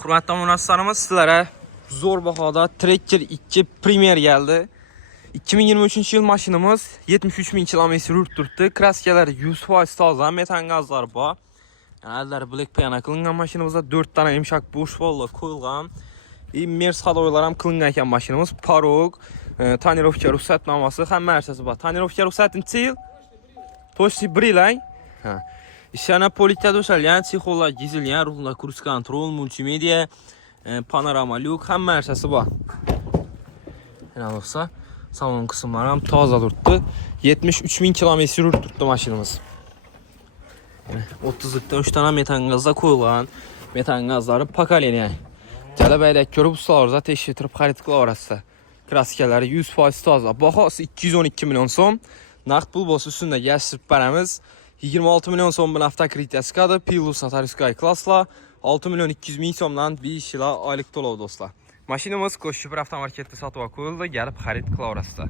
Hurmatli obunachilarimiz, sizlarga zo'r bahoda Tracker 2 Premier geldi. 2023 yıl mashinamiz 73 ming kilometr yurib turibdi. Kraskalari 100% toza, metan gazlari bor. Allar black piano qilingan mashinamizda 4 dona yumshoq bo'sh vollar qo'yilgan. Mers hadoylar ham qilingan ekan mashinamiz. Parog, tonirovka ruxsatnomasi, hamma narsasi bor. Tonirovka ruxsatinchi yil? Почти 1 yil. Ha. Ishana politda to'shalgan, sixollar gizilgan, rullar cruise control, multimedia, panorama lyuk, hamma narsasi bor. Mana bo'lsa, salon qismlari ham toza turibdi. 73 ming kilometr yurib turibdi mashinamiz. 30 likda 3 dona metan gazda qo'yilgan. Metan gazlari pokoleniya. Jalabayda ko'rib ustolarga tekshirib xarid qilaverasizlar. Kraskalari 100% toza. Bahosi 212 million so'm. Naqd pul bo'lsa ustunda yashirib beramiz. 26 million so'm bilan avtokreditga chiqadi. Plus notariuskay klasslar 6 million 200 ming so'mdan 5 yil oylik to'lov do'stlar. Mashinamiz Ko'shib avtomarketda sotib qo'yildi, gelib xarid qilaverasizlar.